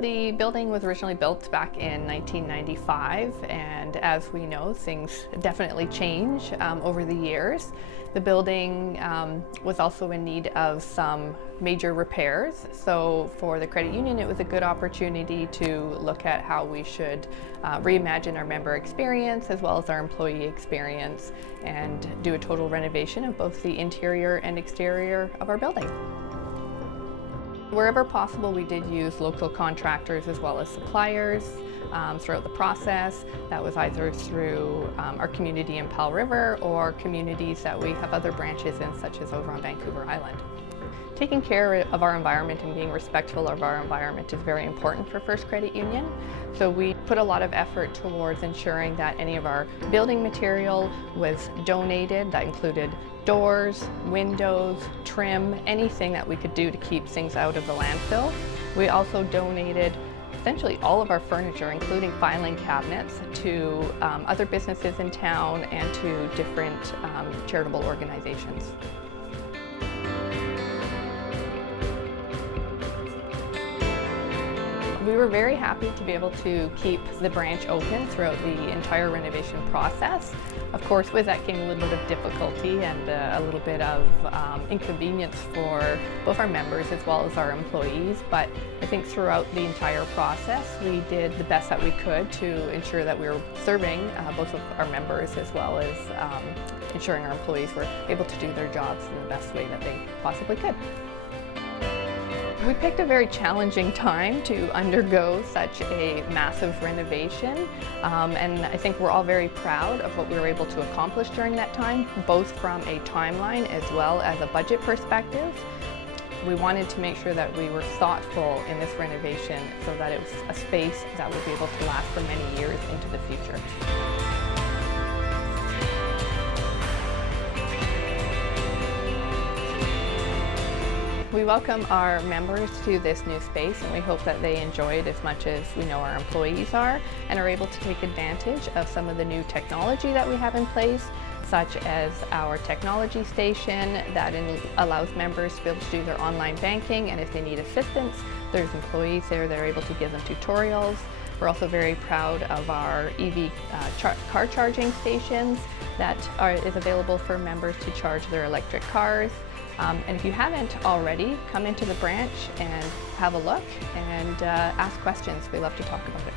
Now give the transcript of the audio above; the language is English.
The building was originally built back in 1995, and as we know, things definitely change over the years. The building was also in need of some major repairs, so for the credit union it was a good opportunity to look at how we should reimagine our member experience as well as our employee experience and do a total renovation of both the interior and exterior of our building. Wherever possible, we did use local contractors as well as suppliers throughout the process. That was either through our community in Powell River or communities that we have other branches in, such as over on Vancouver Island. Taking care of our environment and being respectful of our environment is very important for First Credit Union. So we put a lot of effort towards ensuring that any of our building material was donated. That included doors, windows, trim, anything that we could do to keep things out of the landfill. We also donated essentially all of our furniture, including filing cabinets, to other businesses in town and to different charitable organizations. We were very happy to be able to keep the branch open throughout the entire renovation process. Of course, with that came a little bit of difficulty and a little bit of inconvenience for both our members as well as our employees, but I think throughout the entire process we did the best that we could to ensure that we were serving both of our members as well as ensuring our employees were able to do their jobs in the best way that they possibly could. We picked a very challenging time to undergo such a massive renovation, and I think we're all very proud of what we were able to accomplish during that time, both from a timeline as well as a budget perspective. We wanted to make sure that we were thoughtful in this renovation so that it was a space that would be able to last for many years into the future. We welcome our members to this new space, and we hope that they enjoy it as much as we know our employees are and are able to take advantage of some of the new technology that we have in place, such as our technology station that allows members to be able to do their online banking, and if they need assistance, there's employees there that are able to give them tutorials. We're also very proud of our EV car charging stations that is available for members to charge their electric cars. And if you haven't already, come into the branch and have a look and ask questions. We love to talk about it.